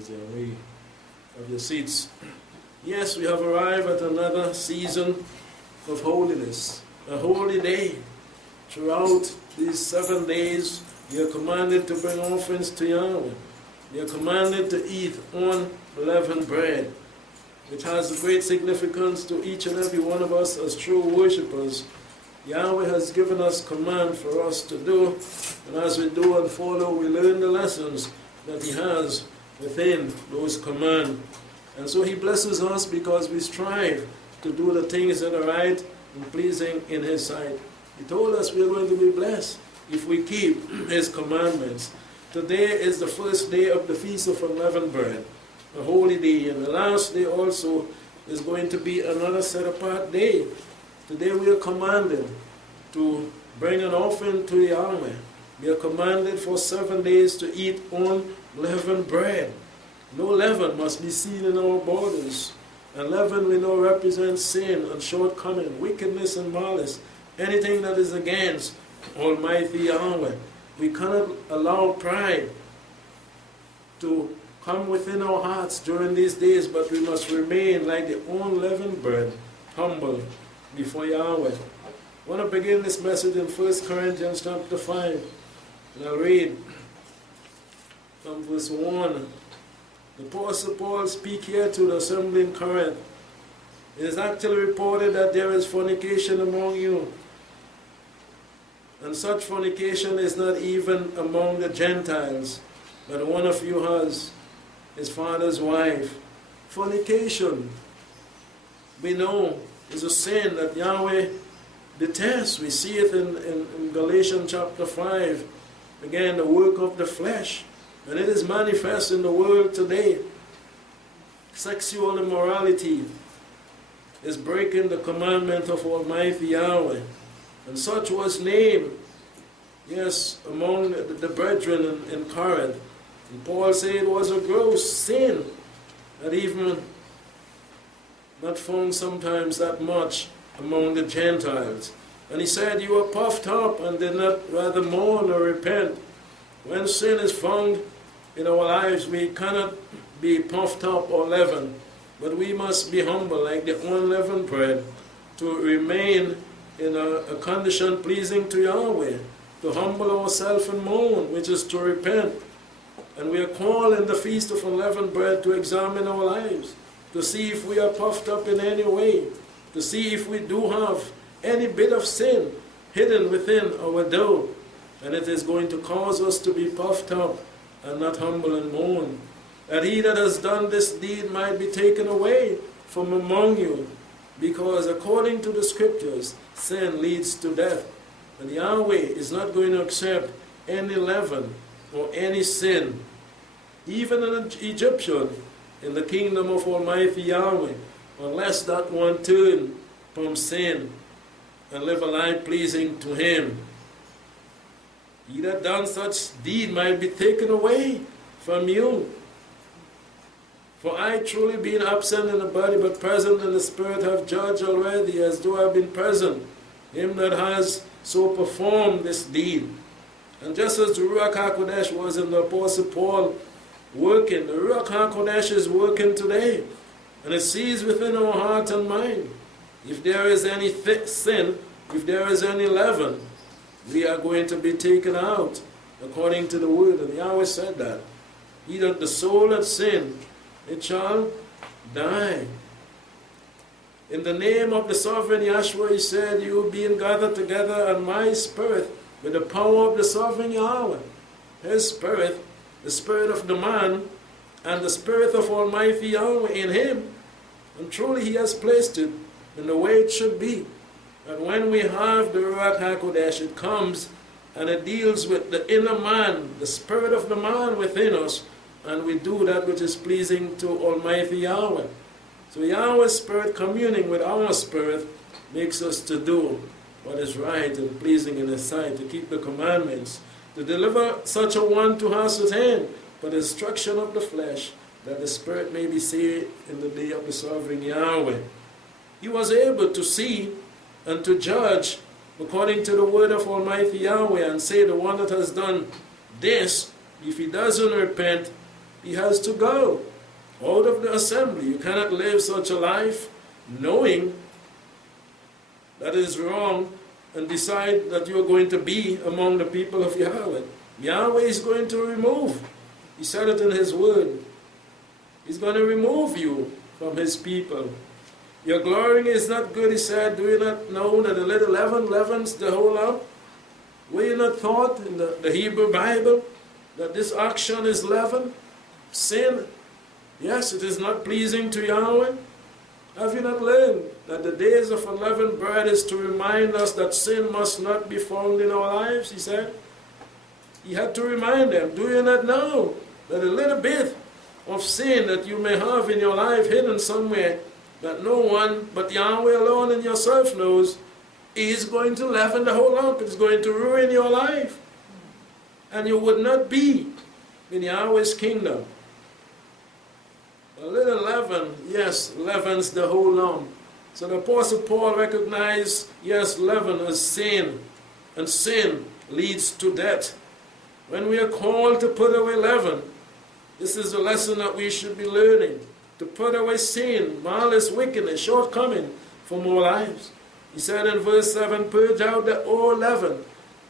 Is there a way of your seats? Yes, we have arrived at another season of holiness, a holy day. Throughout these 7 days, you are commanded to bring offerings to Yahweh. You are commanded to eat unleavened bread, which has a great significance to each and every one of us as true worshippers. Yahweh has given us command for us to do, and as we do and follow, we learn the lessons that He has within those commands. And so He blesses us because we strive to do the things that are right and pleasing in His sight. He told us we are going to be blessed if we keep His commandments. Today is the first day of the Feast of Unleavened Bread, a holy day, and the last day also is going to be another set-apart day. Today we are commanded to bring an offering to Yahweh. We are commanded for 7 days to eat unleavened bread. No leaven must be seen in our borders. And leaven we know represents sin and shortcoming, wickedness and malice, anything that is against Almighty Yahweh. We cannot allow pride to come within our hearts during these days, but we must remain like the unleavened bread, humble before Yahweh. I want to begin this message in 1 Corinthians chapter 5, and I'll read from verse 1. The Apostle Paul speaks here to the assembly in Corinth. It is actually reported that there is fornication among you, and such fornication is not even among the Gentiles, but one of you has his father's wife. Fornication, we know, is a sin that Yahweh detests. We see it in Galatians chapter 5. Again, the work of the flesh. And it is manifest in the world today. Sexual immorality is breaking the commandment of Almighty Yahweh. And such was named, yes, among the brethren in Corinth. And Paul said it was a gross sin that even not found sometimes that much among the Gentiles. And he said, you are puffed up and did not rather mourn or repent. When sin is found in our lives, we cannot be puffed up or leavened, but we must be humble like the unleavened bread, to remain in a condition pleasing to Yahweh, to humble ourselves and mourn, which is to repent. And we are called in the Feast of Unleavened Bread to examine our lives, to see if we are puffed up in any way, to see if we do have any bit of sin hidden within our dough, and it is going to cause us to be puffed up and not humble and mourn. That he that has done this deed might be taken away from among you, because according to the Scriptures, sin leads to death. And Yahweh is not going to accept any leaven or any sin. Even an Egyptian in the kingdom of Almighty Yahweh, unless that one turn from sin and live a life pleasing to Him. He that done such deed might be taken away from you. For I truly being absent in the body, but present in the spirit, have judged already, as though I have been present, him that has so performed this deed. And just as the Ruach HaKodesh was in the Apostle Paul working, the Ruach HaKodesh is working today. And it sees within our heart and mind, if there is any sin, if there is any leaven, we are going to be taken out according to the word. And Yahweh said that. He that the soul that sin, it shall die. In the name of the sovereign Yahshua, He said, you being gathered together on my spirit with the power of the sovereign Yahweh. His spirit, the spirit of the man, and the spirit of Almighty Yahweh in him. And truly He has placed it in the way it should be. And when we have the Ruach HaKodesh, it comes and it deals with the inner man, the spirit of the man within us, and we do that which is pleasing to Almighty Yahweh. So Yahweh's spirit communing with our spirit makes us to do what is right and pleasing in His sight, to keep the commandments, to deliver such a one to ascertain for the destruction of the flesh, that the spirit may be saved in the day of the sovereign Yahweh. He was able to see and to judge according to the word of Almighty Yahweh, and say the one that has done this, if he doesn't repent, he has to go out of the assembly. You cannot live such a life knowing that is wrong and decide that you are going to be among the people of Yahweh. Yahweh is going to remove. He said it in his word. He's going to remove you from his people. Your glorying is not good, he said. Do you not know that a little leaven leavens the whole lump? Were you not taught in the Hebrew Bible that this action is leaven? Sin. Yes, it is not pleasing to Yahweh. Have you not learned that the days of unleavened bread is to remind us that sin must not be found in our lives, he said? He had to remind them, do you not know that a little bit of sin that you may have in your life hidden somewhere that no one but Yahweh alone and yourself knows is going to leaven the whole lump. It's going to ruin your life. And you would not be in Yahweh's kingdom. A little leaven, yes, leavens the whole lump. So the Apostle Paul recognized, yes, leaven as sin. And sin leads to death. When we are called to put away leaven, this is the lesson that we should be learning. To put away sin, malice, wickedness, shortcoming from our lives. He said in verse 7, purge out the old leaven,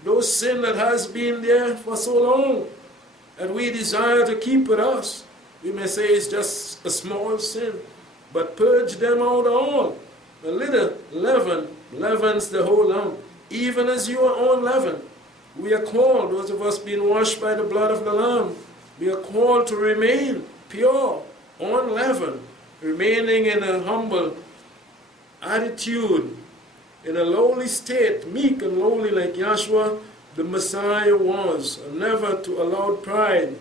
those sin that has been there for so long, and we desire to keep with us. We may say it's just a small sin, but purge them out all. A little leaven leavens the whole lump, even as you are unleavened. We are called, those of us being washed by the blood of the Lamb, we are called to remain pure, unleavened, remaining in a humble attitude, in a lowly state, meek and lowly like Yahshua the Messiah was, and never to allow pride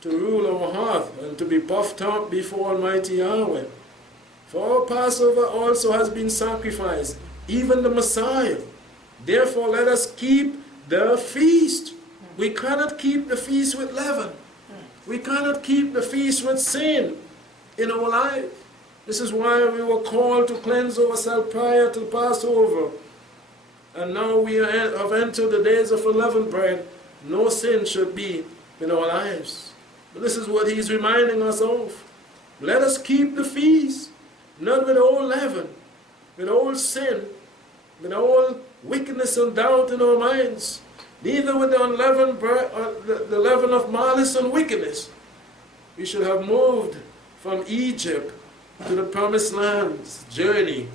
to rule our heart and to be puffed up before Almighty Yahweh. For our Passover also has been sacrificed, even the Messiah. Therefore let us keep the feast. We cannot keep the feast with leaven. We cannot keep the feast with sin in our life. This is why we were called to cleanse ourselves prior to Passover. And now we have entered the days of unleavened bread. No sin should be in our lives. But this is what he's reminding us of. Let us keep the feast, not with old leaven, with old sin, with old wickedness and doubt in our minds, neither with the unleavened bread, the leaven of malice and wickedness. We should have moved from Egypt to the promised land's journey,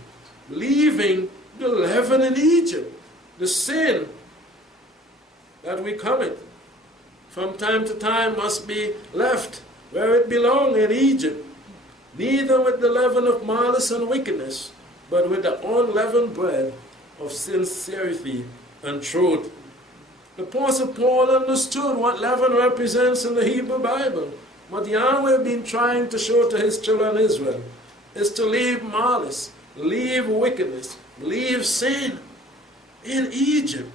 leaving the leaven in Egypt, the sin that we commit from time to time must be left where it belongs, in Egypt, neither with the leaven of malice and wickedness, but with the unleavened bread of sincerity and truth. The Apostle Paul understood what leaven represents in the Hebrew Bible. What Yahweh has been trying to show to his children Israel is to leave malice, leave wickedness, leave sin in Egypt.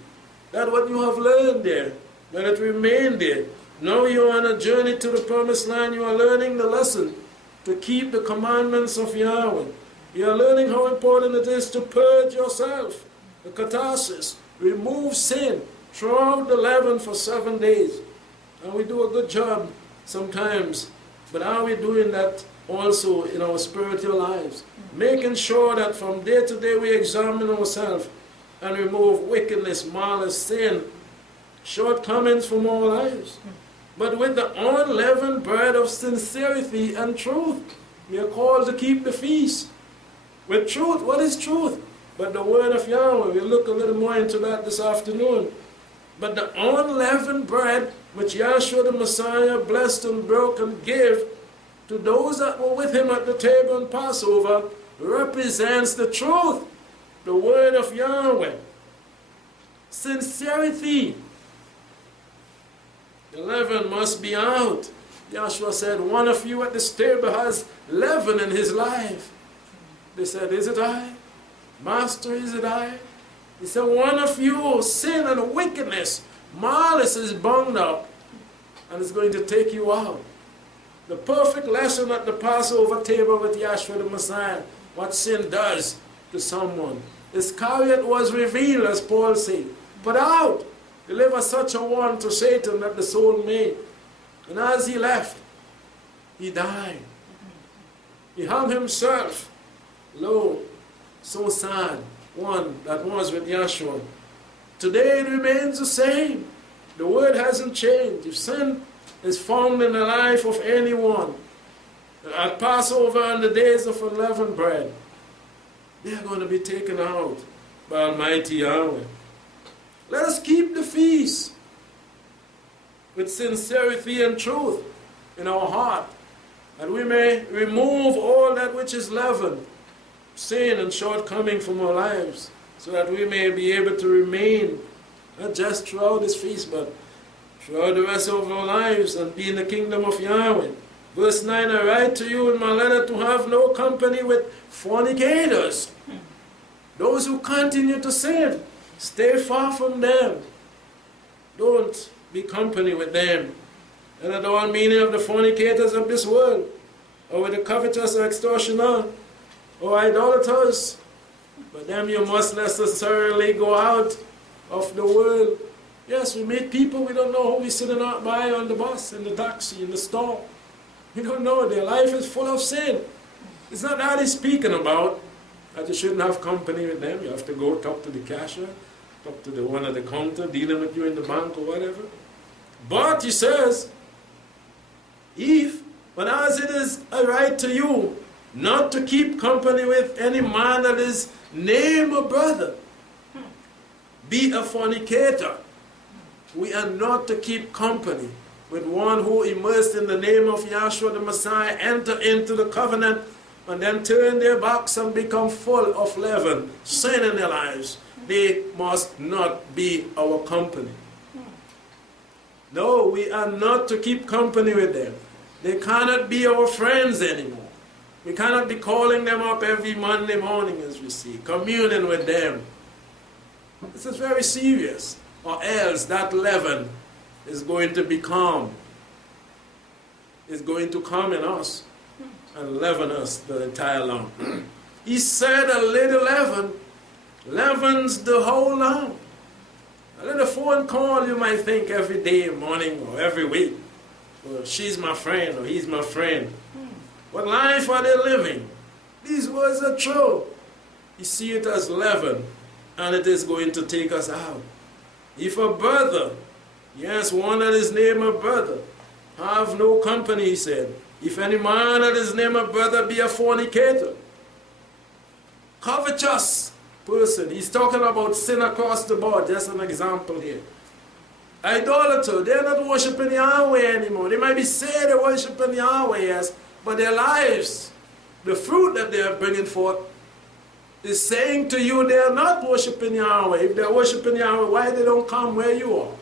That's what you have learned there. Let it remain there. Now you are on a journey to the promised land. You are learning the lesson to keep the commandments of Yahweh. You are learning how important it is to purge yourself. The catharsis, remove sin, throw out the leaven for 7 days. And we do a good job sometimes. But are we doing that also in our spiritual lives? Making sure that from day to day we examine ourselves and remove wickedness, malice, sin, shortcomings from our lives. But with the unleavened bread of sincerity and truth, we are called to keep the feast. With truth, what is truth? But the word of Yahweh. We'll look a little more into that this afternoon. But the unleavened bread, which Yahshua the Messiah blessed and broke and gave to those that were with him at the table on Passover, represents the truth, the word of Yahweh. Sincerity. The leaven must be out. Yahshua said, one of you at this table has leaven in his life. They said, is it I? Master, is it I? He said, one of you, sin and wickedness, malice is bound up, and it's going to take you out. The perfect lesson at the Passover table with Yahshua the Messiah, what sin does to someone. Iscariot was revealed, as Paul said. Put out, deliver such a one to Satan that the soul made. And as he left, He died. He hung himself. Lo, so sad, one that was with Yahshua. Today it remains the same. The word hasn't changed. If sin is found in the life of anyone, at Passover and the days of unleavened bread, they are going to be taken out by Almighty Yahweh. Let us keep the feast with sincerity and truth in our heart, that we may remove all that which is leaven, sin and shortcoming from our lives, so that we may be able to remain, not just throughout this feast, but throughout the rest of our lives and be in the kingdom of Yahweh. Verse 9, I write to you in my letter to have no company with fornicators. Those who continue to sin, stay far from them. Don't be company with them. And at all meaning of the fornicators of this world, or with the covetous or extortioner, or idolaters. But them you must necessarily go out of the world. Yes, we meet people, we don't know who we sitting out by on the bus, in the taxi, in the store. We don't know, their life is full of sin. It's not that he's speaking about, that you shouldn't have company with them. You have to go talk to the cashier, talk to the one at the counter, dealing with you in the bank or whatever. But he says, but as it is a right to you, not to keep company with any man that is named a brother, be a fornicator. We are not to keep company with one who, immersed in the name of Yahshua the Messiah, enter into the covenant and then turn their backs and become full of leaven, sin in their lives. They must not be our company. No, we are not to keep company with them. They cannot be our friends anymore. We cannot be calling them up every Monday morning, as we see, communing with them. This is very serious, or else that leaven is going to become, is going to come in us and leaven us the entire lump. He said a little leaven leavens the whole lump. A little phone call you might think every day, morning, or every week. Well, she's my friend, or he's my friend. What life are they living? These words are true. You see it as leaven, and it is going to take us out. If a brother, yes, one that is named a brother, have no company, he said. If any man that is named a brother be a fornicator, covetous person, he's talking about sin across the board, just an example here. Idolater, they're not worshiping Yahweh anymore. They might be saying they're worshiping Yahweh, yes, but their lives, the fruit that they are bringing forth, is saying to you they are not worshiping Yahweh. If they're worshiping Yahweh, why they don't come where you are?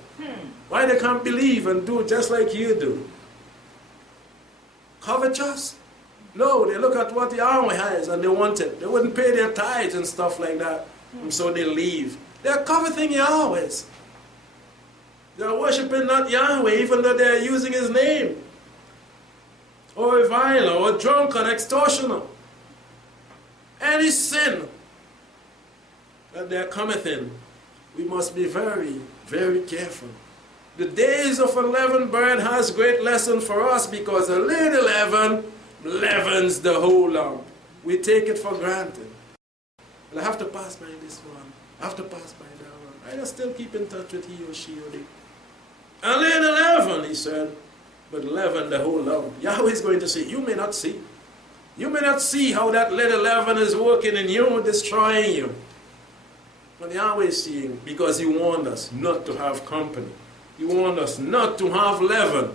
Why they can't believe and do just like you do? Covetous? No, they look at what Yahweh has and they want it. They wouldn't pay their tithes and stuff like that, and so they leave. They're coveting Yahweh's. They're worshiping not Yahweh, even though they're using his name. Or a reviler, or a drunkard, extortioner. Any sin that there cometh in, we must be very, very careful. The days of unleavened bread has great lesson for us, because a little leaven leavens the whole lump. We take it for granted. Well, I have to pass by this one. I have to pass by that one. I just still keep in touch with he or she or they. A little leaven, he said, but leaven the whole lump. Yahweh is going to say, you may not see. You may not see how that little leaven is working in you, destroying you. But Yahweh is seeing, because he warned us not to have company. He warned us not to have leaven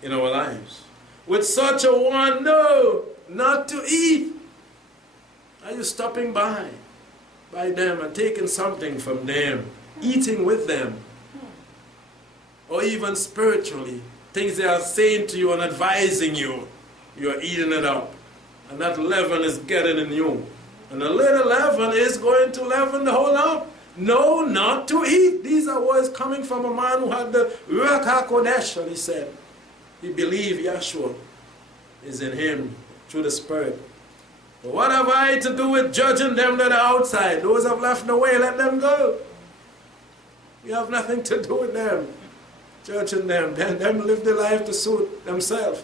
in our lives. With such a one, no, not to eat. Are you stopping by them and taking something from them, eating with them? Or even spiritually, things they are saying to you and advising you, you are eating it up. And that leaven is getting in you. And a little leaven is going to leaven the whole lump. No, not to eat. These are words coming from a man who had the Ruach HaKodesh, and he said, he believed Yahshua is in him through the Spirit. But what have I to do with judging them that are outside? Those have left the way, let them go. We have nothing to do with them. Judging them, then them live their life to suit themselves.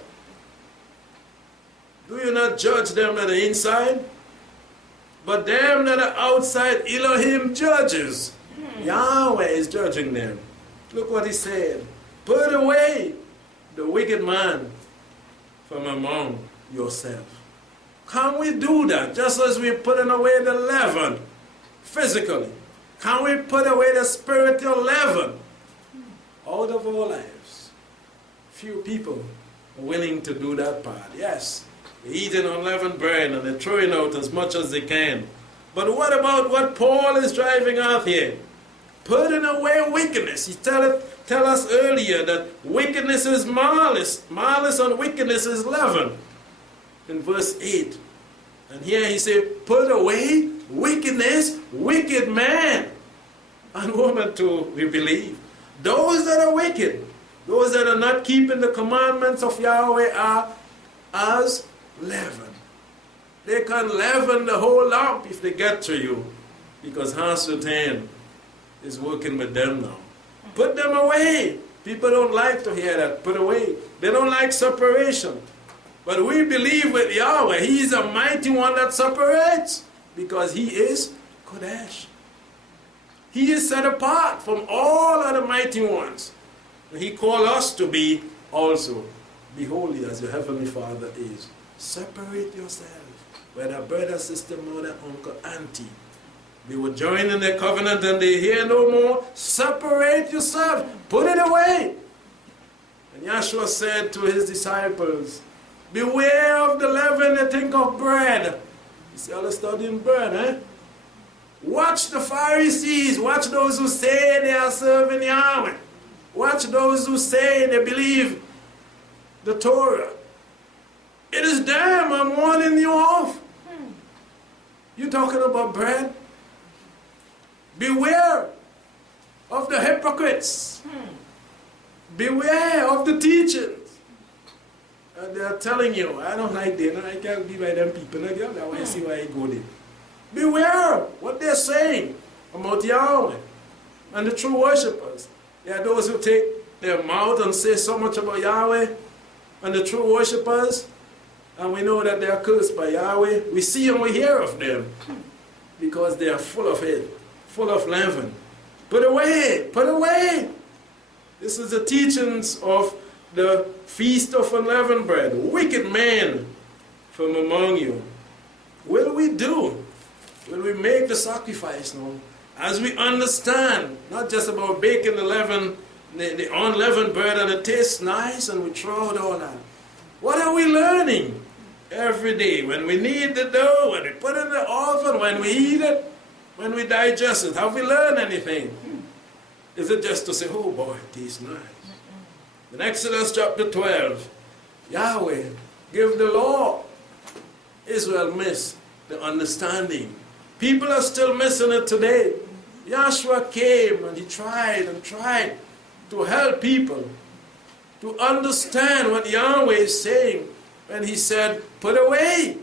Do you not judge them that are inside? But them that are outside, Elohim judges. Yahweh is judging them. Look what he said. Put away the wicked man from among yourself. Can we do that? Just as we're putting away the leaven physically. Can we put away the spiritual leaven out of our lives? Few people are willing to do that part. Yes, they're eating unleavened bread and they're throwing out as much as they can. But what about what Paul is driving out here? Putting away wickedness. He tell us earlier that wickedness is malice. Malice and wickedness is leaven. In verse 8. And here he said, put away wickedness, wicked man and woman too, we believe. Those that are wicked, those that are not keeping the commandments of Yahweh are as leaven. They can leaven the whole lump if they get to you, because Hasatan is working with them now. Put them away. People don't like to hear that. Put away. They don't like separation. But we believe with Yahweh, He is a mighty one that separates, because He is Kodesh. He is set apart from all other mighty ones. And He called us to be also, be holy as your Heavenly Father is. Separate yourself. Whether brother, sister, mother, uncle, auntie. They were joining the covenant and they hear no more. Separate yourself. Put it away. And Yahshua said to His disciples, beware of the leaven they think of bread. You see all the studying bread, eh? Watch the Pharisees. Watch those who say they are serving Yahweh. Watch those who say they believe the Torah. It is them I'm warning you off. You talking about bread? Beware of the hypocrites. Beware of the teachings. They are telling you, I don't like them. I can't be by them people. I want to see why I go there. Beware what they're saying about Yahweh and the true worshippers. There are those who take their mouth and say so much about Yahweh and the true worshippers, and we know that they are cursed by Yahweh. We see and we hear of them because they are full of it, full of leaven. Put away, put away. This is the teachings of the feast of unleavened bread. Wicked men from among you. Will we do? Will we make the sacrifice now? As we understand, not just about baking the leaven, the unleavened bread, and it tastes nice and we throw it all out. What are we learning every day? When we knead the dough, when we put it in the oven, when we eat it, when we digest it, have we learned anything? Is it just to say, oh boy, it tastes nice? In Exodus chapter 12, Yahweh give the law. Israel missed the understanding. People are still missing it today. Yahshua came and He tried and tried to help people to understand what Yahweh is saying when He said, put away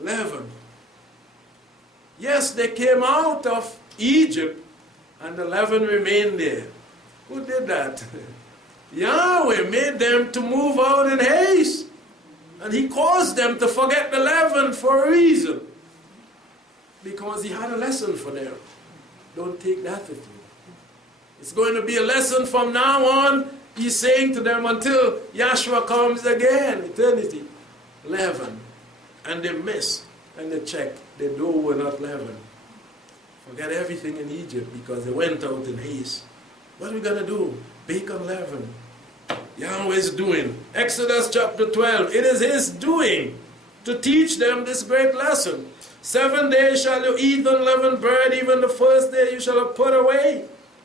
leaven. Yes, they came out of Egypt and the leaven remained there. Who did that? Yahweh made them to move out in haste. And He caused them to forget the leaven for a reason. Because He had a lesson for them. Don't take that with you. It's going to be a lesson from now on. He's saying to them until Yahshua comes again, eternity. Leaven. And they miss. And they check. The dough were not leavened. Forget everything in Egypt because they went out in haste. What are we going to do? Bake unleavened. Yahweh is doing. Exodus chapter 12. It is His doing to teach them this great lesson. 7 days shall you eat unleavened bread, even the first day you shall have put away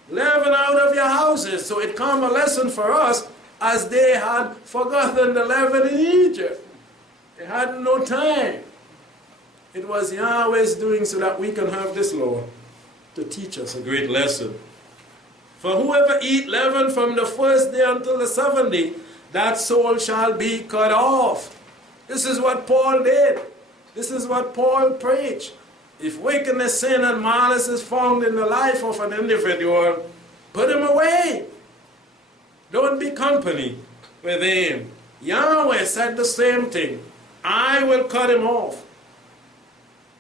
leaven out of your houses. So it come a lesson for us as they had forgotten the leaven in Egypt. They had no time. It was Yahweh's doing so that we can have this law to teach us a great lesson. For whoever eat leaven from the first day until the 7th day, that soul shall be cut off. This is what Paul did. This is what Paul preached. If wickedness, sin, and malice is found in the life of an individual, put him away. Don't be company with him. Yahweh said the same thing. I will cut him off.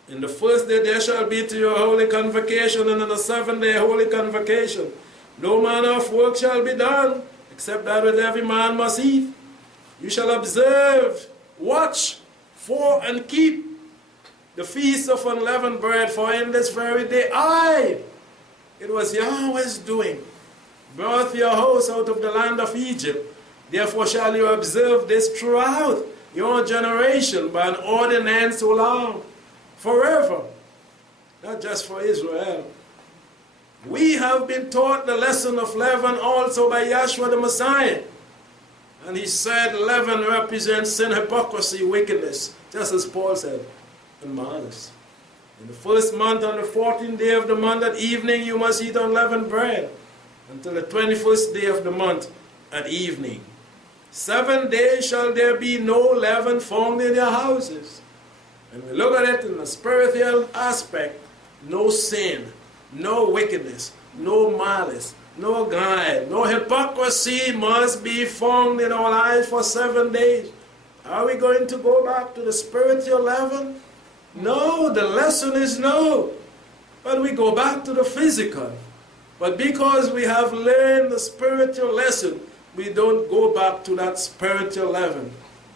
In the first day there shall be to you a holy convocation, and in the 7th day a holy convocation. No manner of work shall be done, except that which every man must eat. You shall observe, watch, for, and keep the feast of unleavened bread, for in this very day it was Yahweh's doing, brought your house out of the land of Egypt. Therefore shall you observe this throughout your generation by an ordinance so long, forever, not just for Israel. We have been taught the lesson of leaven also by Yahshua the Messiah. And he said leaven represents sin, hypocrisy, wickedness, just as Paul said, and malice. In the first month, on the 14th day of the month at evening, you must eat unleavened bread, until the 21st day of the month at evening. 7 days shall there be no leaven found in your houses. And we look at it in the spiritual aspect, no sin, no wickedness, no malice, no guile, no hypocrisy must be found in our lives for 7 days. Are we going to go back to the spiritual leaven? No, the lesson is no. But we go back to the physical. But because we have learned the spiritual lesson, we don't go back to that spiritual leaven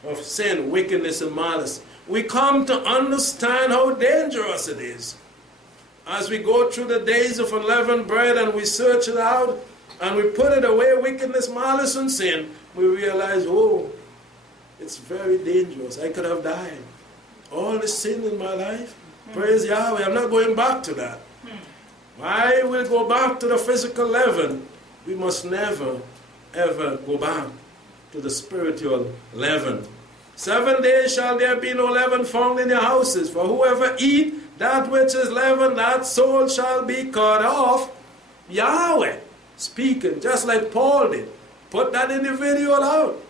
of sin, wickedness, and malice. We come to understand how dangerous it is. As we go through the days of unleavened bread and we search it out and we put it away, wickedness, malice, and sin, we realize, oh, it's very dangerous. I could have died. All the sin in my life, praise Yahweh, I'm not going back to that. I will go back to the physical leaven. We must never, ever go back to the spiritual leaven. 7 days shall there be no leaven found in your houses, for whoever eat that which is leavened, that soul shall be cut off. Yahweh speaking, just like Paul did. Put that individual out.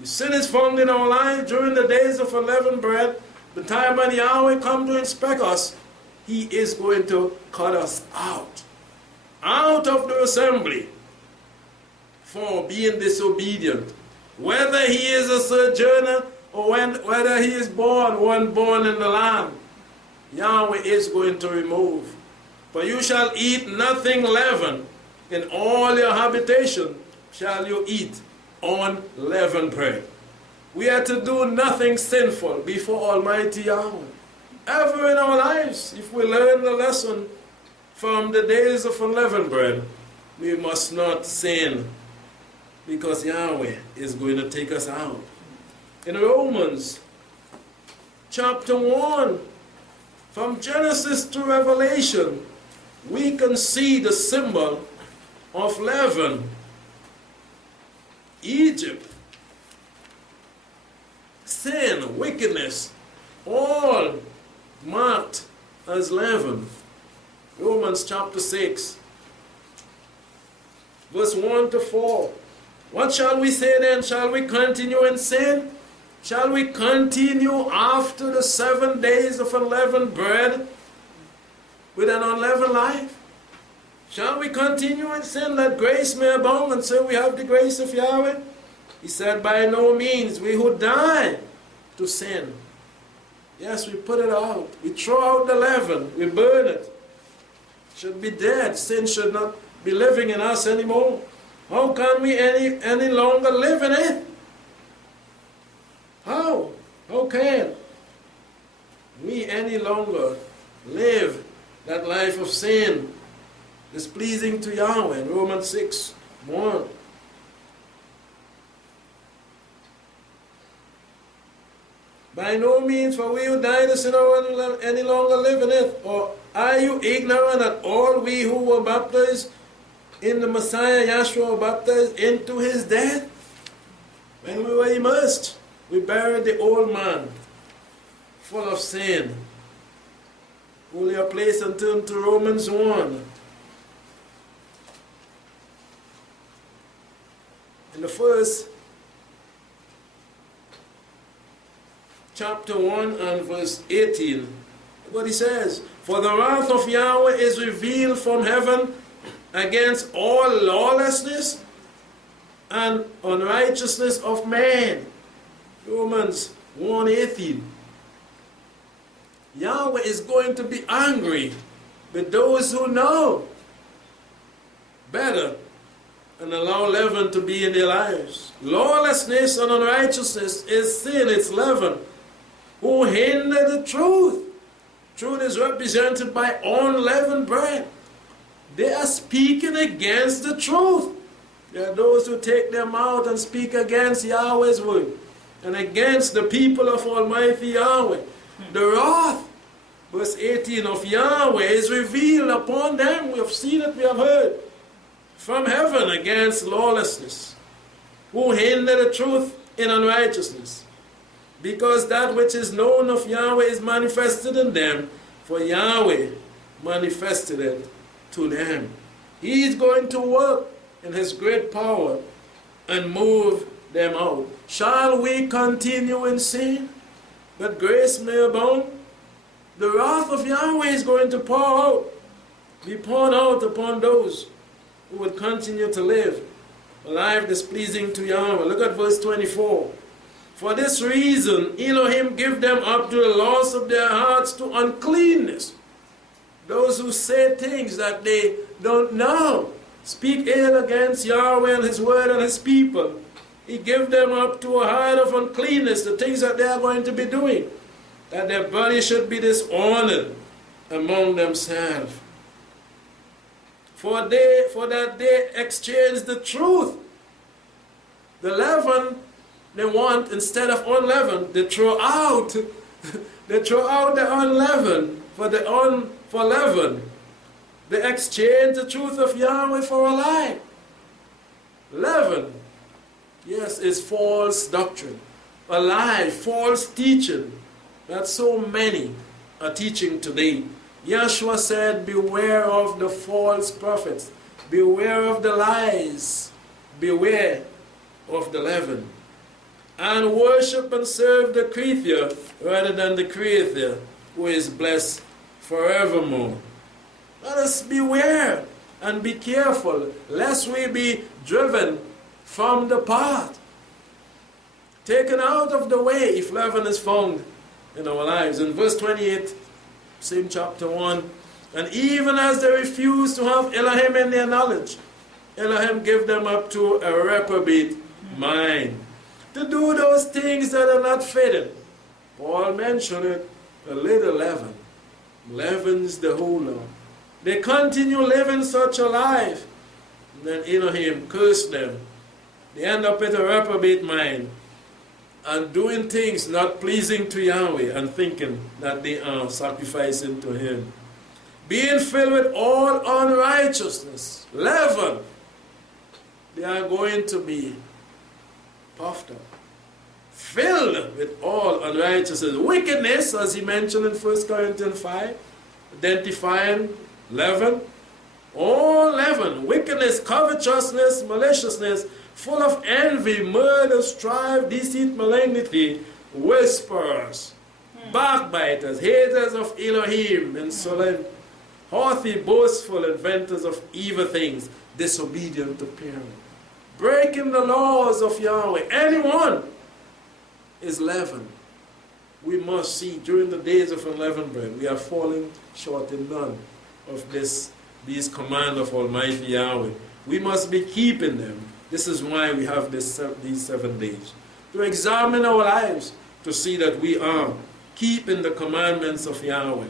The sin is found in our life during the days of unleavened bread. The time when Yahweh comes to inspect us, he is going to cut us out of the assembly for being disobedient. Whether he is a sojourner or whether he is one born in the land, Yahweh is going to remove. For you shall eat nothing leavened. In all your habitation shall you eat unleavened bread. We are to do nothing sinful before Almighty Yahweh. Ever in our lives, if we learn the lesson from the days of unleavened bread, we must not sin, because Yahweh is going to take us out. In Romans chapter 1, from Genesis to Revelation, we can see the symbol of leaven. Egypt, sin, wickedness, all marked as leaven. Romans chapter 6, verse 1 to 4. What shall we say then? Shall we continue in sin? Shall we continue after the 7 days of unleavened bread with an unleavened life? Shall we continue in sin that grace may abound, and so we have the grace of Yahweh? He said, by no means. We who die to sin, yes, we put it out. We throw out the leaven. We burn it. Should be dead. Sin should not be living in us anymore. How can we any longer live in it? How? How can we any longer live that life of sin displeasing to Yahweh? In Romans 6, 1. By no means, for we who died to sin any longer live in it. Or are you ignorant that all we who were baptized in the Messiah, Yahshua, were baptized into his death? When we were immersed, we buried the old man, full of sin. Hold your place and turn to Romans 1. In the first chapter 1 and verse 18, what he says, for the wrath of Yahweh is revealed from heaven against all lawlessness and unrighteousness of man. Romans 1:18. Yahweh is going to be angry with those who know better and allow leaven to be in their lives. Lawlessness and unrighteousness is sin, it's leaven, who hinder the truth. Truth is represented by unleavened bread. They are speaking against the truth. There are those who take their mouth and speak against Yahweh's word and against the people of Almighty Yahweh. The wrath, verse 18, of Yahweh is revealed upon them. We have seen it, we have heard, from heaven against lawlessness, who hinder the truth in unrighteousness. Because that which is known of Yahweh is manifested in them, for Yahweh manifested it to them. He is going to work in His great power and move them out. Shall we continue in sin, that grace may abound? The wrath of Yahweh is going to be poured out upon those who would continue to live a life displeasing to Yahweh. Look at verse 24. For this reason, Elohim give them up to the loss of their hearts to uncleanness. Those who say things that they don't know, speak ill against Yahweh and His word and His people. He give them up to a heart of uncleanness, the things that they are going to be doing, that their body should be dishonored among themselves. For that they exchange the truth. The leaven they want, instead of unleavened, they throw out. They throw out the unleavened for leaven. They exchange the truth of Yahweh for a lie. Leaven, yes, is false doctrine. A lie, false teaching that so many are teaching today. Yahshua said, beware of the false prophets. Beware of the lies. Beware of the leaven. And worship and serve the creature rather than the Creator, who is blessed forevermore. Let us beware and be careful, lest we be driven from the path, taken out of the way if leaven is found in our lives. In verse 28, same chapter 1, and even as they refuse to have Elohim in their knowledge, Elohim gave them up to a reprobate mind, to do those things that are not fitting. Paul mentioned it, a little leaven leavens the whole lump. They continue living such a life, and then Elohim cursed them. They end up with a reprobate mind and doing things not pleasing to Yahweh and thinking that they are sacrificing to Him. Being filled with all unrighteousness, leaven, they are going to be puffed up, filled with all unrighteousness. Wickedness, as he mentioned in 1 Corinthians 5, identifying leaven. All leaven, wickedness, covetousness, maliciousness, full of envy, murder, strife, deceit, malignity, whisperers, backbiters, haters of Elohim, insolent, haughty, boastful, inventors of evil things, disobedient to parents, breaking the laws of Yahweh. Anyone is leaven. We must see during the days of unleavened bread, we are falling short in none of these commands of Almighty Yahweh. We must be keeping them. This is why we have these 7 days, to examine our lives, to see that we are keeping the commandments of Yahweh.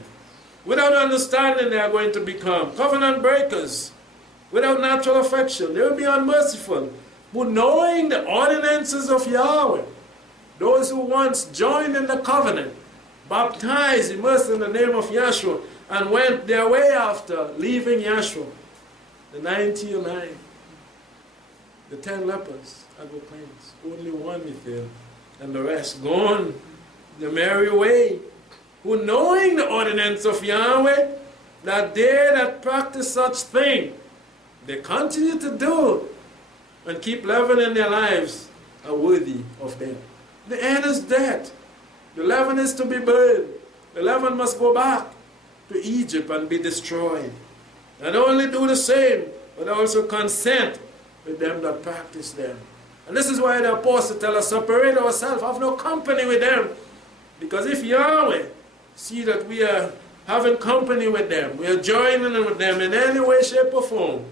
Without understanding, they are going to become covenant breakers. Without natural affection, they will be unmerciful. But knowing the ordinances of Yahweh, those who once joined in the covenant, baptized, immersed in the name of Yahshua, and went their way after leaving Yahshua, the 99, the 10 lepers at the plains, only one with them, and the rest gone the merry way, who knowing the ordinance of Yahweh, that they that practice such thing, they continue to do and keep leaven in their lives, are worthy of them. The end is death. The leaven is to be burned. The leaven must go back to Egypt and be destroyed. And only do the same, but also consent with them that practice them. And this is why the apostle tells us, separate ourselves, have no company with them. Because if Yahweh see that we are having company with them, we are joining with them in any way, shape, or form,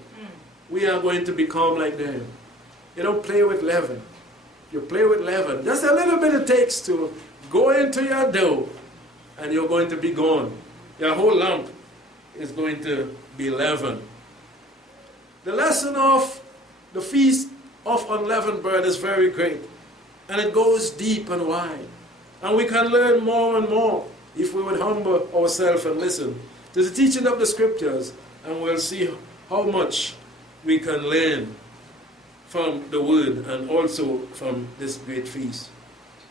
we are going to become like them. You don't play with leaven. You play with leaven. Just a little bit it takes to go into your dough, and you're going to be gone. Your whole lump is going to be leavened. The lesson of the Feast of Unleavened Bread is very great. And it goes deep and wide. And we can learn more and more if we would humble ourselves and listen to the teaching of the Scriptures. And we'll see how much we can learn from the Word and also from this great feast.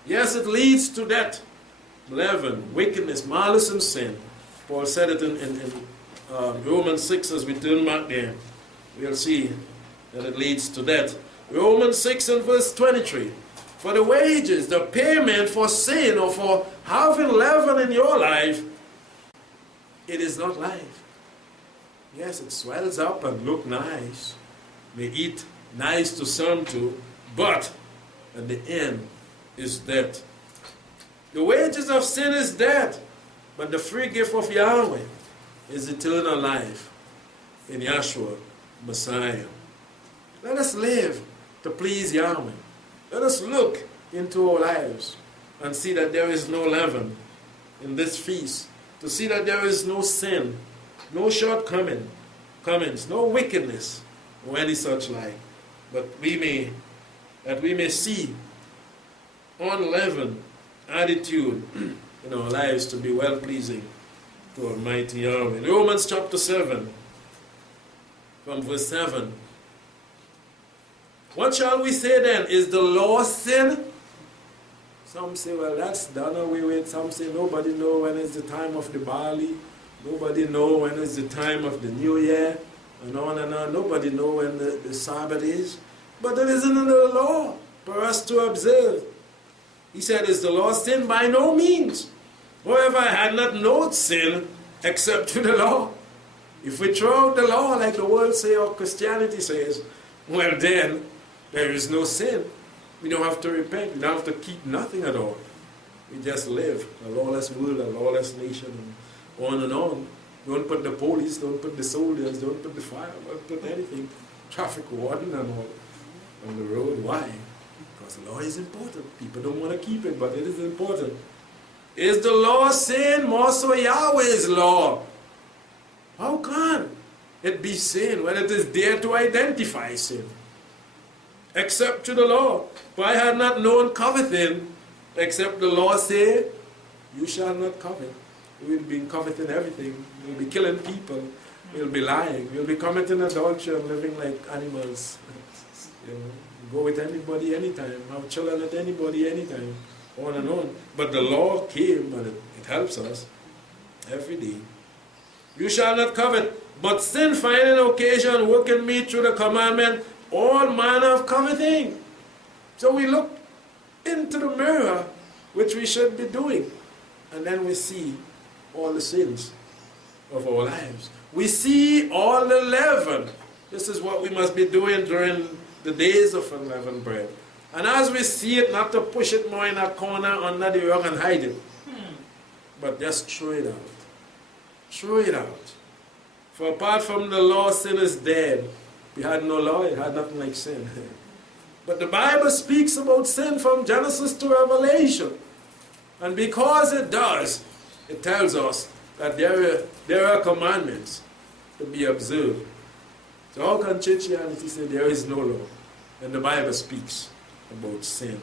Yes, it leads to death, leaven, wickedness, malice, and sin. Paul said it in Romans 6 as we turn back there. We'll see that it leads to death. Romans 6 and verse 23. For the wages, the payment for sin or for having leaven in your life, it is not life. Yes, it swells up and look nice. They eat nice to some too, but at the end is death. The wages of sin is death, but the free gift of Yahweh is eternal life in Yahshua, Messiah. Let us live to please Yahweh. Let us look into our lives and see that there is no leaven in this feast. To see that there is no sin, no shortcomings, no wickedness, or any such like. But we may see unleavened attitude in our lives to be well-pleasing to Almighty Yahweh. In Romans chapter 7, from verse 7, what shall we say then? Is the law sin? Some say, well, that's done away with. Some say, nobody knows when is the time of the barley. Nobody knows when is the time of the new year. And on and on. Nobody knows when the Sabbath is. But it isn't in the law for us to observe. He said, is the law sin? By no means. However, I had not known sin except through the law. If we throw out the law like the world says or Christianity says, well then, there is no sin. We don't have to repent. We don't have to keep nothing at all. We just live a lawless world, a lawless nation, and on and on. Don't put the police, don't put the soldiers, don't put the fire, don't put anything. Traffic warden and all on the road. Why? Because the law is important. People don't want to keep it, but it is important. Is the law sin? More so Yahweh's law. How can it be sin when it is there to identify sin? Except to the law. For I had not known coveting, except the law say, you shall not covet. We'll be coveting everything. We'll be killing people. We'll be lying. We'll be committing adultery and living like animals. Go with anybody anytime. Have children with anybody anytime. On and on. But the law came and it helps us every day. You shall not covet, but sin finding occasion, working me through the commandment, all manner of coveting. So we look into the mirror, which we should be doing, and then we see all the sins of our lives. We see all the leaven. This is what we must be doing during the days of unleavened bread. And as we see it, not to push it more in a corner under the rug and hide it, but just throw it out. Throw it out. For apart from the law, sin is dead. We had no law, it had nothing like sin. But the Bible speaks about sin from Genesis to Revelation. And because it does, it tells us that there are commandments to be observed. So how can Christianity say there is no law? And the Bible speaks about sin.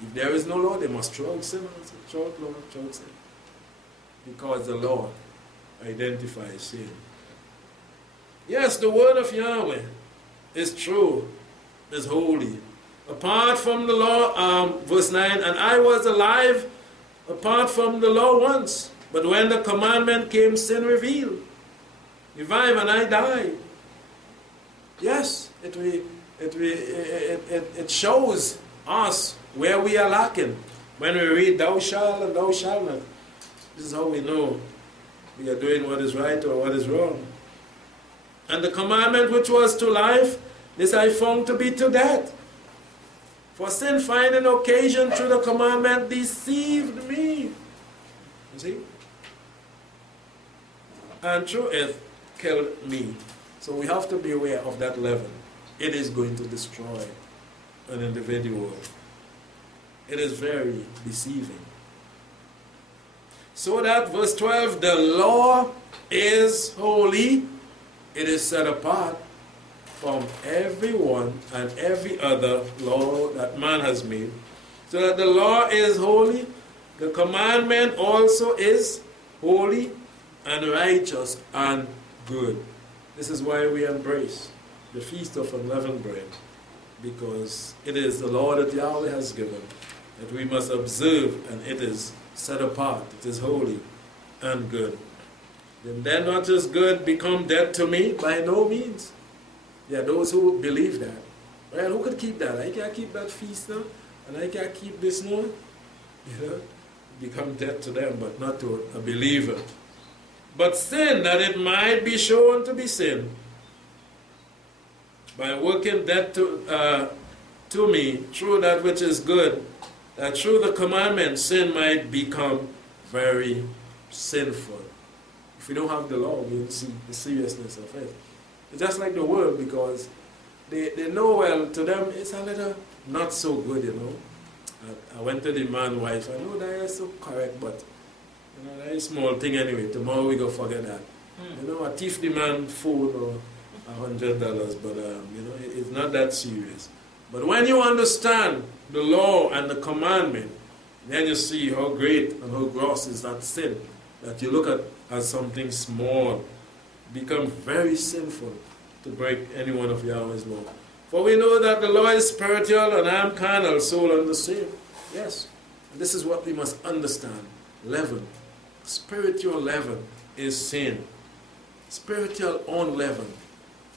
If there is no law, they must throw out sin. Throw out law, throw out sin. Because the law identifies sin. Yes, the word of Yahweh is true, is holy. Apart from the law, verse 9, and I was alive apart from the law once, but when the commandment came, sin revealed. Revive and I died. Yes, it shows us where we are lacking. When we read, thou shalt and thou shalt not. This is how we know we are doing what is right or what is wrong. And the commandment which was to life, this I found to be to death. For sin, finding occasion through the commandment, deceived me. You see? And through it, killed me. So we have to be aware of that leaven. It is going to destroy an individual. It is very deceiving. So that, verse 12, the law is holy. It is set apart from everyone and every other law that man has made. So that the law is holy. The commandment also is holy and righteous and good. This is why we embrace the Feast of Unleavened Bread, because it is the law that Yahweh has given that we must observe, and it is set apart, it is holy and good. Then not just good become dead to me? By no means. There are those who believe that. Well, who could keep that? I can't keep that feast now, and I can't keep this now. You know, become dead to them, but not to a believer. But sin, that it might be shown to be sin, by working death to me through that which is good, that through the commandment sin might become very sinful. If we don't have the law, we don't see the seriousness of it. It's just like the world, because they know, well, to them it's a little not so good, you know. I went to the man's wife, I know that is so correct, but you know, that is a small thing anyway. Tomorrow we go forget that. You know, a thief demand food or $100, but you know, it's not that serious. But when you understand the law and the commandment, then you see how great and how gross is that sin that you look at as something small, become very sinful to break any one of Yahweh's law. For we know that the law is spiritual and I am carnal, soul and the same. Yes, and this is what we must understand. Leaven, spiritual leaven is sin. Spiritual unleaven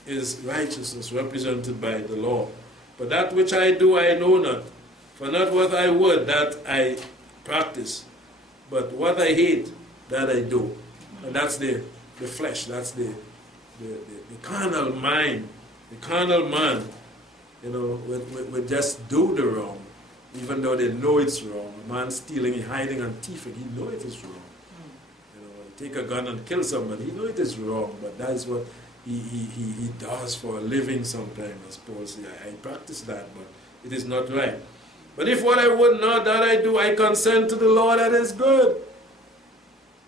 is righteousness represented by the law. But that which I do I know not, for not what I would that I practice, but what I hate that I do. And that's the flesh, that's the carnal mind, the carnal man, you know, would just do the wrong, even though they know it's wrong. A man stealing, hiding and thieving, he knows it is wrong. You know, take a gun and kill somebody, he knows it is wrong, but that is what he does for a living sometimes, as Paul says. I practice that, but it is not right. But if what I would not that I do, I consent to the law that is good.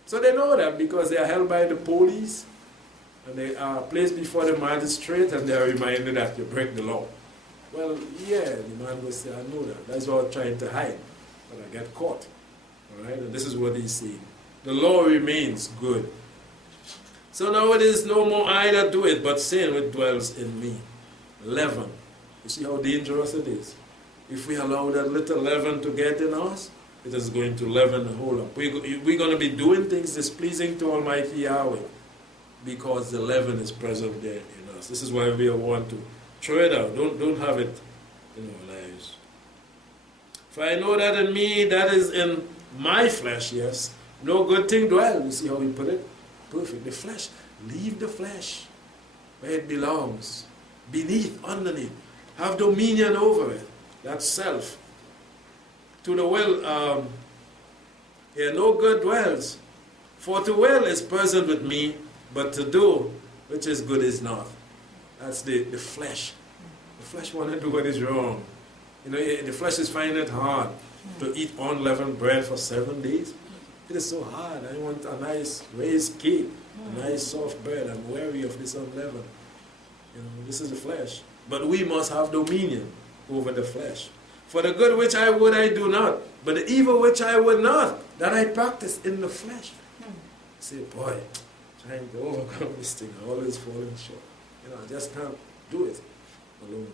So they know that because they are held by the police and they are placed before the magistrate and they are reminded that you break the law. Well, yeah, the man will say, I know that. That's what I'm trying to hide. But I get caught. All right? And this is what he's saying. The law remains good. So now it is no more I that do it, but sin which dwells in me. Leaven. You see how dangerous it is? If we allow that little leaven to get in us, it is going to leaven the whole up. We're going to be doing things displeasing to Almighty Yahweh because the leaven is present there in us. This is why we want to throw it out. Don't have it in our lives. For I know that in me, that is in my flesh, yes, no good thing dwells. You see how we put it? Perfect. The flesh. Leave the flesh where it belongs. Beneath, underneath. Have dominion over it. That's self. To the will, no good dwells. For to will is present with me, but to do which is good is not. That's the flesh. The flesh wants to do what is wrong. You know, the flesh is finding it hard to eat unleavened bread for 7 days. It is so hard. I want a nice raised cake, a nice soft bread. I'm weary of this unleavened. You know, this is the flesh. But we must have dominion over the flesh. For the good which I would, I do not. But the evil which I would not, that I practice in the flesh. Say, boy, trying to overcome this thing, I'm always falling short. You know, I just can't do it alone.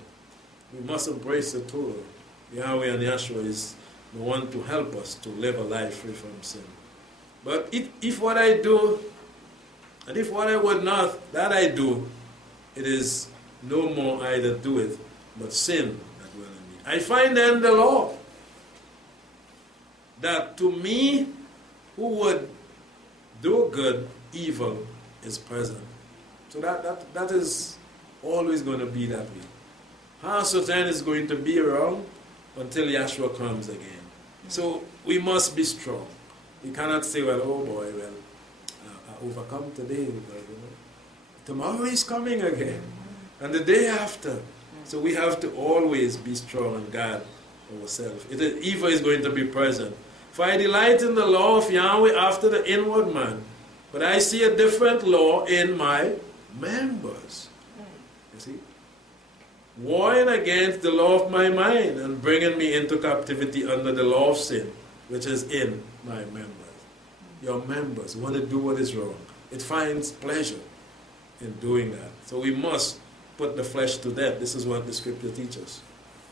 We must embrace the Torah. Yahweh and Yahshua is the one to help us to live a life free from sin. But if what I do, and if what I would not, that I do, it is no more I that do it, but sin that dwell in me. I find then the law, that to me who would do good, evil is present. So that is always going to be that way. How Satan is going to be around, until Yahshua comes again. So we must be strong. We cannot say, well, oh boy, well, I overcome today, but tomorrow is coming again, and the day after. So we have to always be strong and guard ourselves. Evil is going to be present. For I delight in the law of Yahweh after the inward man, but I see a different law in my members. You see? Warring against the law of my mind and bringing me into captivity under the law of sin, which is in my members. Your members want to do what is wrong. It finds pleasure in doing that. So we must put the flesh to death. This is what the scripture teaches.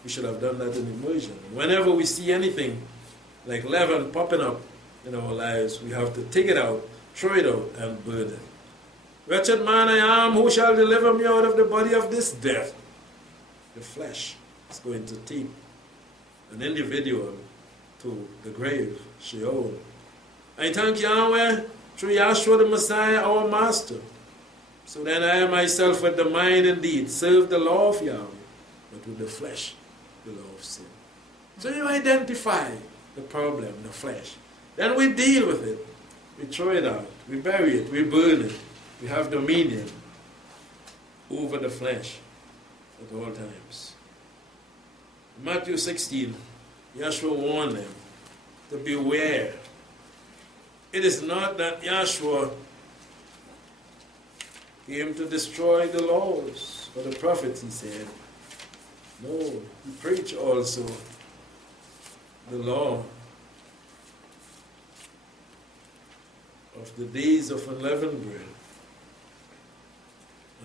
We should have done that in immersion. Whenever we see anything like leaven popping up in our lives, we have to take it out, throw it out, and burn it. Wretched man I am, who shall deliver me out of the body of this death? The flesh is going to take an individual to the grave, Sheol. I thank Yahweh through Yahshua the Messiah, our Master. So then I myself with the mind indeed serve the law of Yahweh, but with the flesh, the law of sin. So you identify the problem, the flesh. Then we deal with it. We throw it out. We bury it. We burn it. We have dominion over the flesh at all times. In Matthew 16, Yahshua warned them to beware. It is not that Yahshua came to destroy the laws or the prophets, he said. No, he preached also the law of the days of unleavened bread.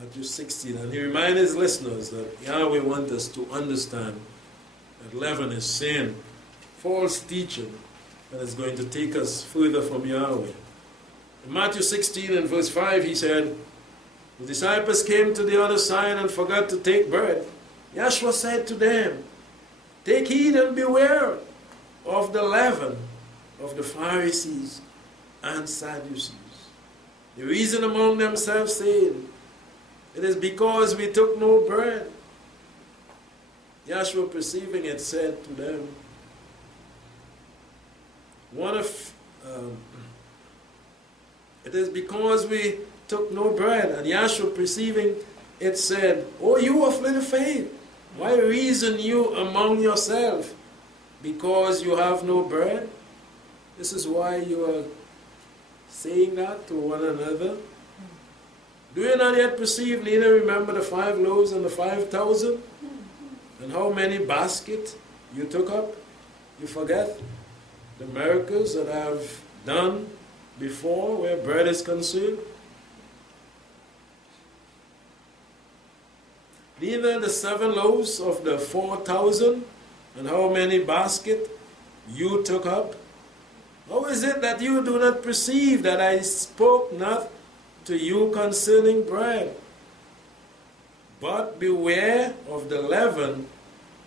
Matthew 16. And he reminded his listeners that Yahweh wants us to understand that leaven is sin, false teaching, and it's going to take us further from Yahweh. In Matthew 16 and verse 5, he said, the disciples came to the other side and forgot to take bread. Yahshua said to them, take heed and beware of the leaven of the Pharisees and Sadducees. They reasoned among themselves, saying, it is because we took no bread. Yahshua, perceiving it, said to them, it is because we took no bread. And Yahshua, perceiving it, said, O you of little faith, why reason you among yourselves? Because you have no bread? This is why you are saying that to one another. Do you not yet perceive, neither remember the 5 loaves and the 5,000? And how many baskets you took up? You forget the miracles that I have done before where bread is concerned? Neither the 7 loaves of the 4,000 and how many baskets you took up? How is it that you do not perceive that I spoke not to you concerning bread? But beware of the leaven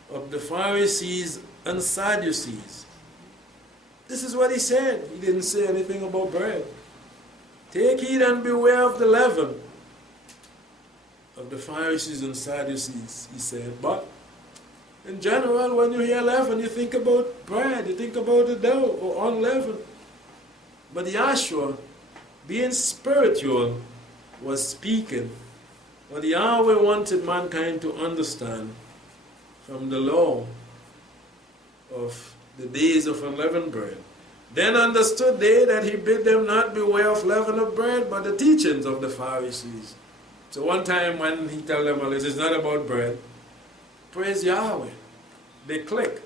of the Pharisees and Sadducees. This is what he said. He didn't say anything about bread. Take heed and beware of the leaven of the Pharisees and Sadducees, he said. But in general, when you hear leaven, you think about bread, you think about the dough or unleavened. But Yahshua, being spiritual, was speaking what Yahweh wanted mankind to understand from the law of the days of unleavened bread. Then understood they that he bid them not beware of leaven of bread, but the teachings of the Pharisees. So one time when he told them, well, it is not about bread, praise Yahweh, they click.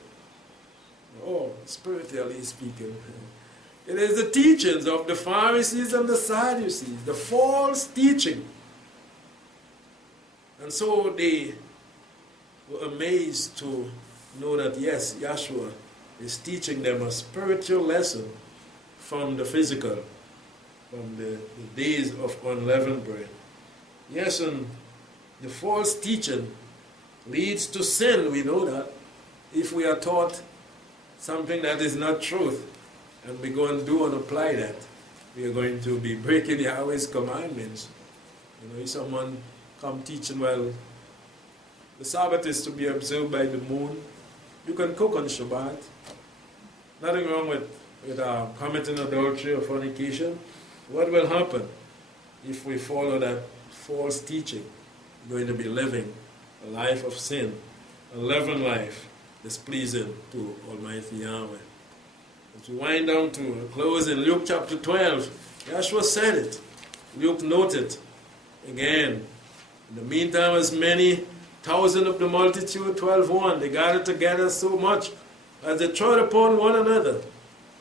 Oh, spiritually speaking. It is the teachings of the Pharisees and the Sadducees, the false teaching. And so they were amazed to know that, yes, Yahshua is teaching them a spiritual lesson from the physical, from the days of unleavened bread. Yes, and the false teaching leads to sin, we know that. If we are taught something that is not truth, and we go and do and apply that, we are going to be breaking Yahweh's commandments. You know, if someone come teaching, well, the Sabbath is to be observed by the moon, You can cook on Shabbat. Nothing wrong with committing adultery or fornication. What will happen if we follow that false teaching? We're going to be living a life of sin, a leavened life displeasing to Almighty Yahweh. As we wind down to a close in Luke chapter 12, Yahshua said it. Luke noted again. In the meantime, as many thousand of the multitude, 12:1, they gathered together so much as they trod upon one another.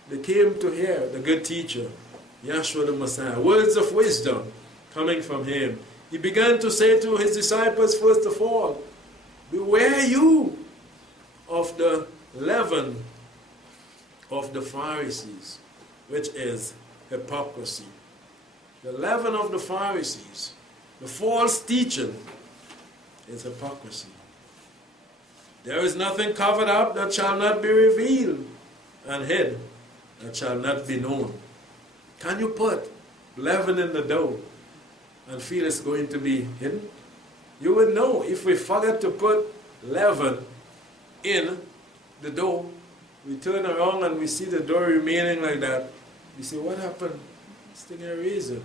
They came to hear the good teacher, Yahshua the Messiah, words of wisdom coming from him. He began to say to his disciples, first of all, beware you of the leaven of the Pharisees, which is hypocrisy. The leaven of the Pharisees, the false teaching, is hypocrisy. There is nothing covered up that shall not be revealed, and hid that shall not be known. Can you put leaven in the dough and feel it's going to be hidden? You would know if we forget to put leaven in the dough. We turn around and we see the dough remaining like that. We say, what happened? This thing a reason.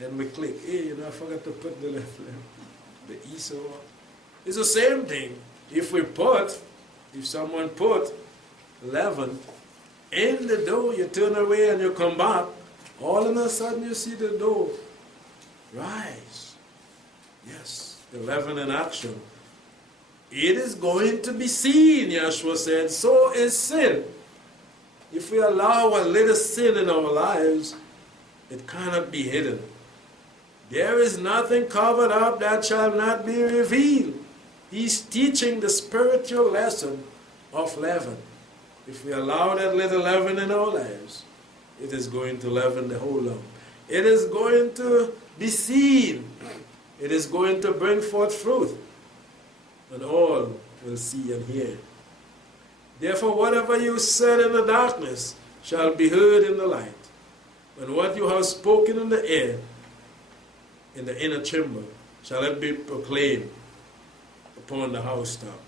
Then we click, hey, I forgot to put the yeast over. It's the same thing. If someone put leaven in the dough, you turn away and you come back, all of a sudden you see the dough rise. Yes, the leaven in action. It is going to be seen, Yahshua said. So is sin. If we allow a little sin in our lives, it cannot be hidden. There is nothing covered up that shall not be revealed. He's teaching the spiritual lesson of leaven. If we allow that little leaven in our lives, it is going to leaven the whole lump. It is going to be seen. It is going to bring forth fruit. And all will see and hear. Therefore, whatever you said in the darkness shall be heard in the light. And what you have spoken in the air, in the inner chamber, shall it be proclaimed upon the housetop.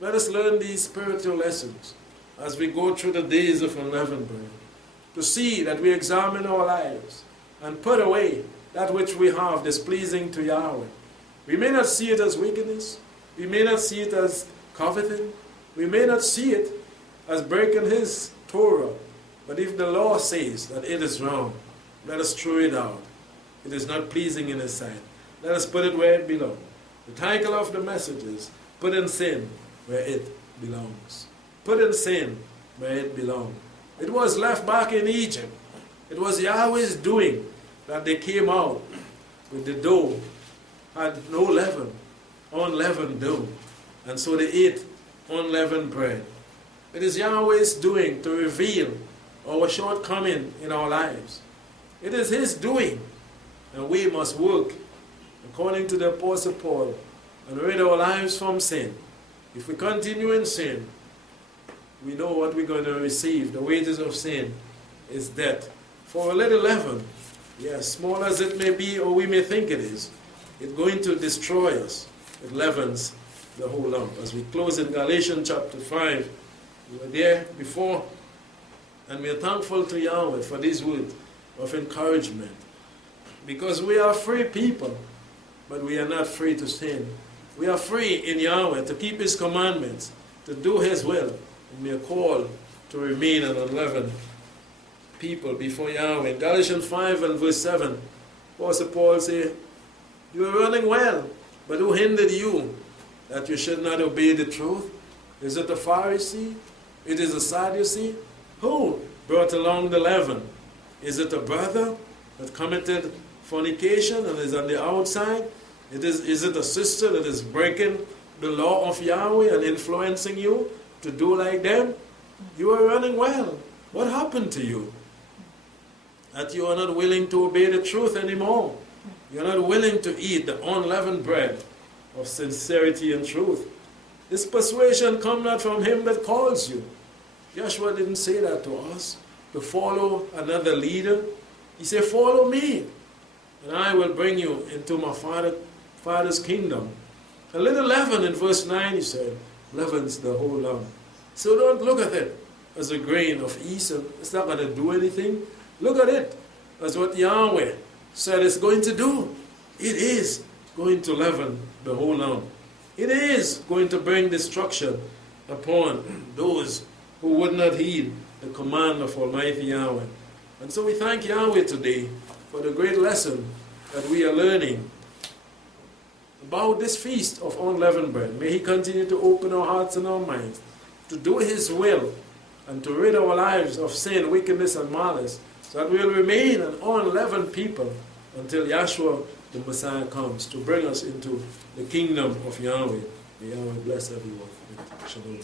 Let us learn these spiritual lessons as we go through the days of unleavened bread, to see that we examine our lives and put away that which we have displeasing to Yahweh. We may not see it as wickedness. We may not see it as coveting. We may not see it as breaking his Torah. But if the law says that it is wrong, let us throw it out. It is not pleasing in his sight. Let us put it where it belongs. The title of the message is, put in sin where it belongs. Put in sin where it belongs. It was left back in Egypt. It was Yahweh's doing that they came out with the dough, had no leaven, unleavened dough. And so they ate unleavened bread. It is Yahweh's doing to reveal our shortcoming in our lives. It is his doing. And we must work according to the Apostle Paul and rid our lives from sin. If we continue in sin, we know what we're going to receive. The wages of sin is death. For a little leaven, yes, small as it may be or we may think it is, it's going to destroy us. It leavens the whole lump. As we close in Galatians chapter 5, we were there before, and we are thankful to Yahweh for this word of encouragement. Because we are free people, but we are not free to sin. We are free in Yahweh to keep his commandments, to do his will. And we are called to remain an unleavened people before Yahweh. In Galatians 5 and verse 7, Apostle Paul says, you are running well, but who hindered you that you should not obey the truth? Is it a Pharisee? It is a Sadducee? Who brought along the leaven? Is it a brother that committed fornication and is on the outside? Is it a sister that is breaking the law of Yahweh and influencing you to do like them? You are running well. What happened to you? That you are not willing to obey the truth anymore. You are not willing to eat the unleavened bread of sincerity and truth. This persuasion comes not from him that calls you. Joshua didn't say that to us, to follow another leader. He said, follow me, and I will bring you into my Father's kingdom. A little leaven in verse 9, he said, leavens the whole lump. So don't look at it as a grain of yeast. It's not going to do anything. Look at it as what Yahweh said it's going to do. It is going to leaven the whole lump. It is going to bring destruction upon those who would not heed the command of Almighty Yahweh. And so we thank Yahweh today for the great lesson that we are learning about this feast of unleavened bread. May He continue to open our hearts and our minds to do His will and to rid our lives of sin, wickedness, and malice, so that we will remain an unleavened people until Yahshua the Messiah comes to bring us into the kingdom of Yahweh. May Yahweh bless everyone. Shalom.